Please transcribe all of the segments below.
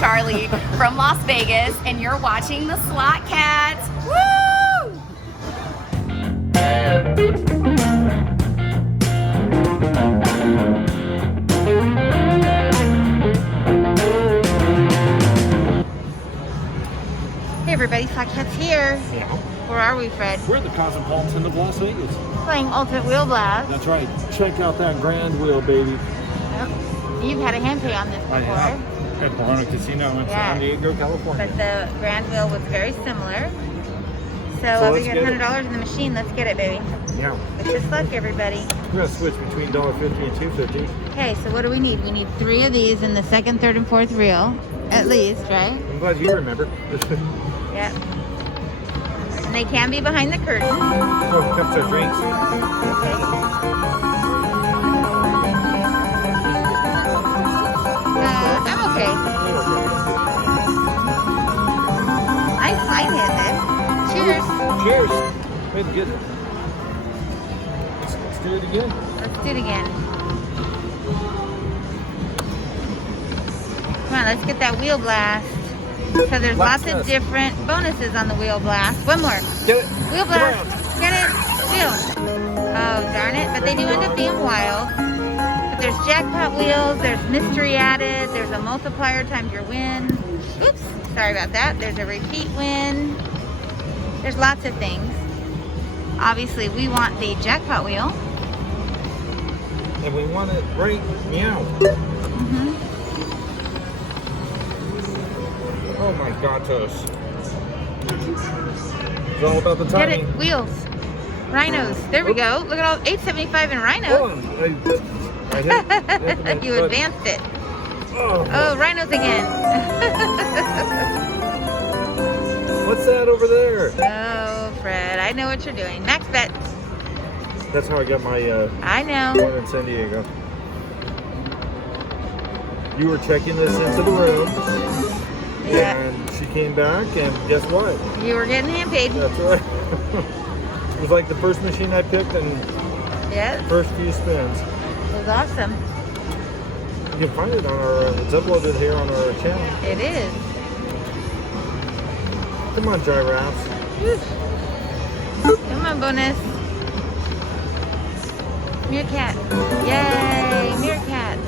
Charlie from Las Vegas, and you're watching the Slot Cats. Woo! Hey everybody, Slot Cats here. Yeah. Where are we, Fred? We're at the Cosmopolitan of Las Vegas. Playing Ultimate Wheel Blast. That's right. Check out that grand wheel, baby. Yep. You've had a hand pay on this before. I have. At Barno Casino in San Diego, California. But the grand wheel was very similar. So we got $100 in the machine. Let's get it, baby. Yeah. With this luck, everybody. We're going to switch between $1.50 and $2.50. Okay, so what do we need? We need 3 of these in the second, third, and fourth reel. At least, right? I'm glad you remember. Yep. And they can be behind the curtain. Oh, cups of drinks. I'm okay. Nice line hit, then. Cheers. Cheers. Way to get it. Let's do it again. Let's do it again. Come on, let's get that wheel blast. So there's lots of different bonuses on the wheel blast. One more. Get it. Wheel blast. Get it. Wheel. Oh, darn it. But they do end up being wild. But there's jackpot wheels. There's mystery added. There's a multiplier times your win. Oops. Sorry about that. There's a repeat win. There's lots of things. Obviously, we want the jackpot wheel. And we want it right meow. Oh my God, Toast. It's all about the timing. Get it. Wheels. Rhinos. There we go. Look at all 875 in rhinos. Hold on. I hit You advanced it. Oh, rhinos again. What's that over there? Oh, Fred, I know what you're doing. Max bet. That's how I got my I know. one in San Diego. You were checking this into the room. Yeah. And she came back, and guess what? You were getting hand paid. That's right. It was like the first machine I picked and Yes. first few spins. It was awesome. You can find it on our, it's uploaded here on our channel. It is. Come on, giraffes. Come on, bonus. Meerkat. Yay, meerkat.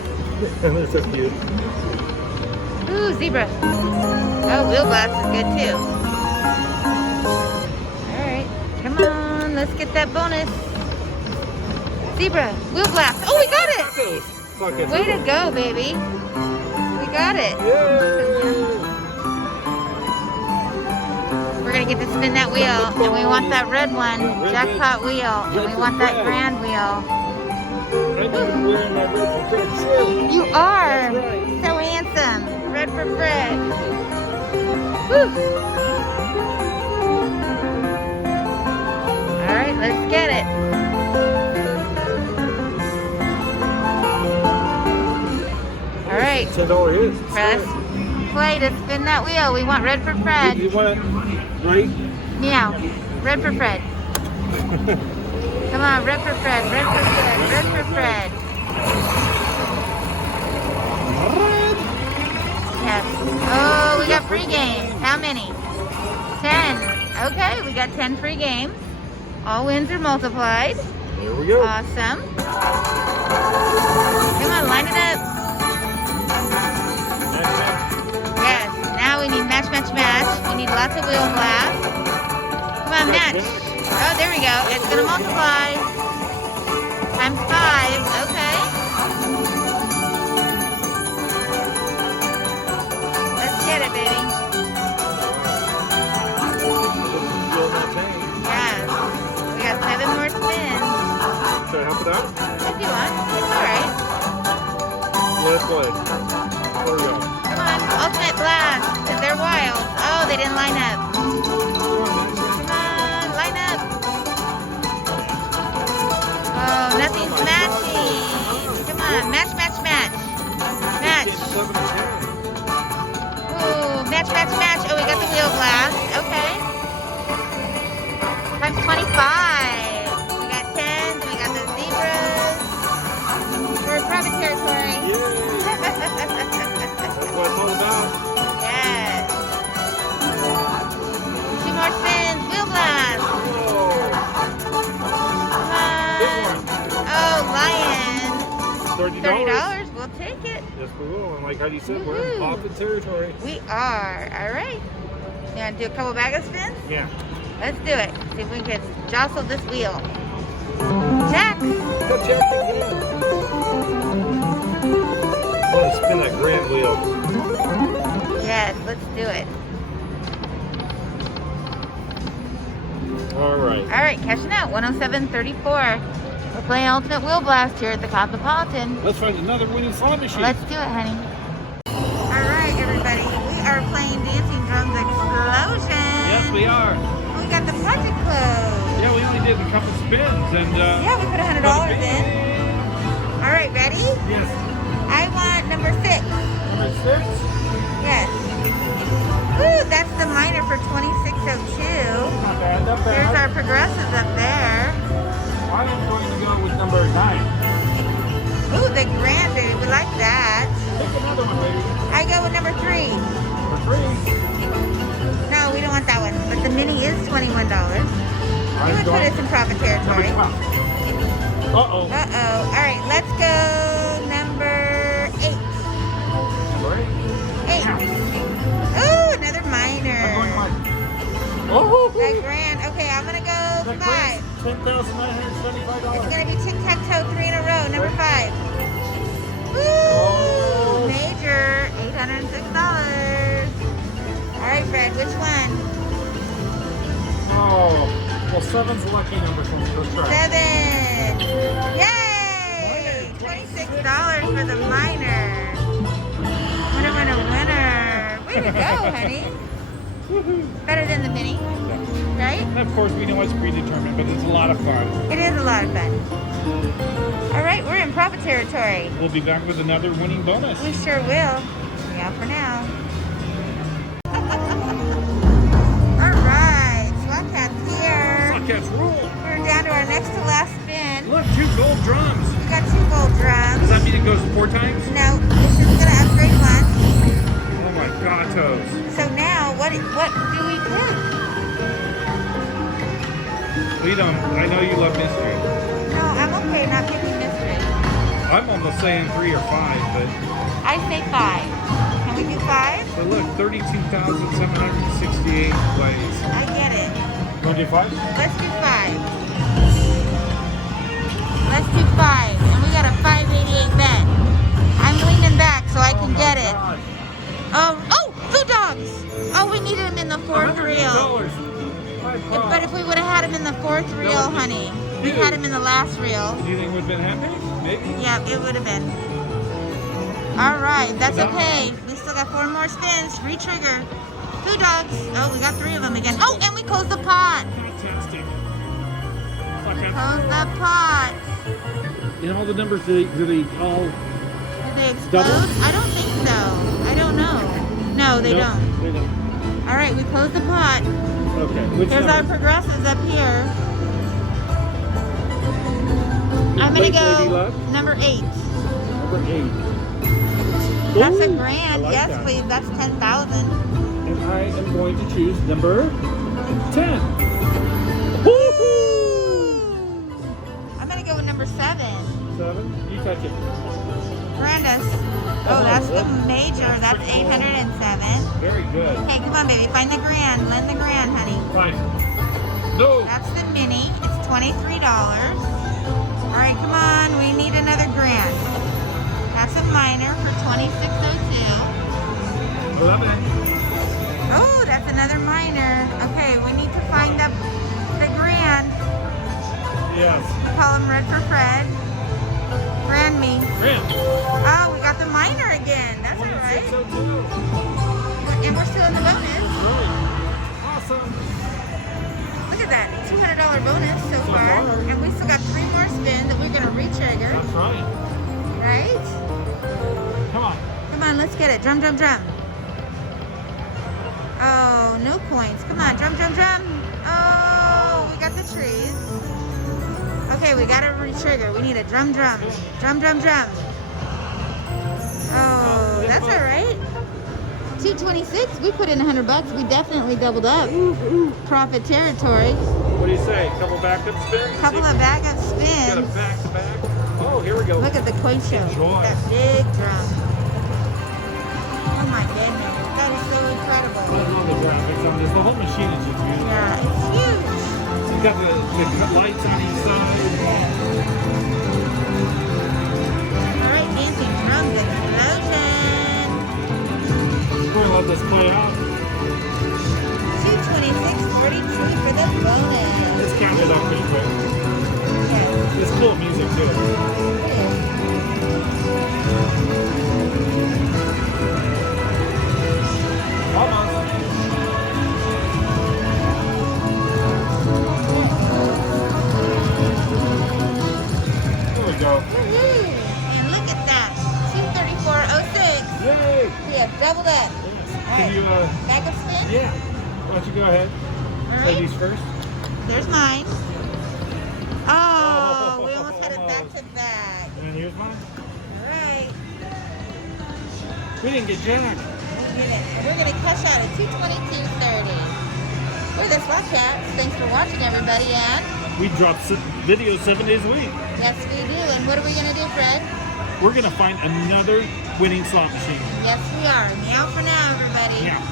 And they're so cute. Ooh, zebra. Oh, wheel blast is good too. Alright, come on, let's get that bonus. Zebra, wheel blast. Oh, we got it! Way to go, baby. We got it. Yay! We're gonna get to spin that wheel, and we want that red one, jackpot wheel, and we want that grand wheel. I'm even wearing my red for Fred shirt. You are That's right. so handsome. Red for Fred. Woo. All right, let's get it. All right. $10 hit. Press play to spin that wheel. We want red for Fred. You want it right? Meow. Red for Fred. Come on, red for Fred. Red for Fred. Red for Fred. Yes. Oh, we got free games. How many? 10. Okay, we got 10 free games. All wins are multiplied. Here we go. Awesome. Come on, line it up. Yes. Now we need match, match, match. We need lots of wheel blasts. Come on, match. Oh, there we go. It's going to multiply. Times 5. Okay. Let's get it, baby. Yes. We got 7 more spins. Should I help it out? If you want. It's all right. Let's play. There we go. Come on. Ultimate blast. Because they're wild. Oh, they didn't line up. Come on. Line up. Oh, nothing's matching. Come on. Match, match, match. Match. Ooh, match, match, match. Oh, we got the wheel blast. Okay. Times 25. We got 10s. We got the zebras. We're in private territory. Yay! That's what it's all about. $30. We'll take it. Yes, we will. And like Heidi said, we're in profit territory. We are. All right. You want to do a couple bag of spins? Yeah. Let's do it. See if we can jostle this wheel. Jack. Go Jack again. I want to spin that grand wheel. Yes, let's do it. All right. All right, cashing out 107.34. We're playing Ultimate Wheel Blast here at the Cosmopolitan. Let's find another winning slot machine. Let's do it, honey. All right, everybody. We are playing Dancing Drums Explosion. Yes, we are. We got the budget close. Yeah, we only did a couple spins and Yeah, we put $100 in. All right, ready? Yes. I want number 6. Number 6? Yes. Ooh, that's the minor for 2602. Not bad, not bad. Here's our progressives up there. I am going to go with number 9. Ooh, the grand, dude. We like that. Pick another one, baby. I go with number 3. Number 3. No, we don't want that one. But the mini is $21. You would put us in profit territory. Uh-oh. Uh-oh. All right, let's go number 8. Number 8. 8. Ooh, another minor. I'm going minor. Oh, That grand. Okay, I'm going to go 5. $10,975. It's going to be tic-tac-toe 3 in a row. Number 5. Woo! Oh. Major, $806. All right, Fred, which one? Oh, well, 7's a lucky number for me. Let's try. 7. Yay! $26 for the minor. Winner, winner, winner. Way to go, honey. Better than the mini, right? And of course we know it's predetermined, but it's a lot of fun. It is a lot of fun. All right, we're in profit territory. We'll be back with another winning bonus. We sure will. Yeah, for now. All right, SWAT Cat's here. Cats rule. We're down to our next to last spin. Look, 2 gold drums. We got 2 gold drums. Does that mean it goes 4 times? No, it's just gonna upgrade once. Oh my god, toes. So now, what do we pick? We don't. I know you love mystery. No, I'm okay not picking mystery. I'm almost saying 3 or 5, but I say 5. Can we do 5? but look, 32,768 plays. I get it. You want to do 5? Let's do 5. Let's do 5. And we got a 588 bet. I'm leaning back so I can get it. Oh, food dogs! Oh, we needed him in the 4th reel. But if we would have had him in the 4th reel, honey, we had him in the last reel. Do you think it would have been happy? Maybe. Yeah, it would have been. All right, that's okay. We still got 4 more spins. Re-trigger. Food dogs. Oh, we got 3 of them again. Oh, and we closed the pot. Fantastic. Close the pot. And all the numbers, do they all... Did they explode? Double? I don't think so. I don't know. No, they don't. They don't. All right, we closed the pot. Okay. Which Here's our number? progressives up here. I'm going to Lady go luck? number 8. Number 8. That's a Ooh, grand. I like Yes, that. please. That's 10,000. And I am going to choose number 10. I'm going to go with number 7. 7. You touch it. Grandis. Oh, that's the major. That's 807. Very good. Hey, come on, baby. Find the grand. Lend the grand, honey. Fine. No. That's the mini. It's $23. All right, come on. We need another grand. That's a minor for $26.02. 11. Oh, that's another minor. Okay, we need to find the grand. Yes. We call him Red for Fred. Grand me. Grand. Oh, we got the minor again. That's all right. And we're still in the bonus. Awesome. Look at that. $200 bonus so far. And we still got 3 more spins that we're going to re-trigger. That's right. Right? Come on. Come on, let's get it. Drum, drum, drum. Oh, no coins. Come on, drum, drum, drum. Oh, we got the trees. Okay, we got to re-trigger. We need a drum, drum. Drum, drum, drum. Oh, that's all right. 226. We put in $100. We definitely doubled up. Profit territory. What do you say? Couple backup spins? Couple of backup Got a spins. back to back. Oh, here we go. Look at the coin show. Enjoy. That big drum. Oh my goodness. That is so I incredible. love the graphics on this. The whole machine is just beautiful. Yeah, it's huge. You got the lights on each side. Alright, dancing drums explosion. We're gonna let this play out. 226.42 for the bonus. This counted out pretty quick. Yes, It's cool music too. it is. Almost. There we go. Woohoo! And look at that. 234.06. Yay! We have doubled up. Can you, Bag of spin? yeah. Why don't you go ahead? Alright. Ladies first. There's mine. Oh, we almost had it back to back. And here's mine. Alright. We didn't get Jack. We're going to cash out at 222.30. We're the Swat Cats. Thanks for watching, everybody. And We drop videos 7 days a week. yes, we do. And what are we going to do, Fred? We're gonna find another winning slot machine. Yes, we are. Meow for now, everybody. Yeah.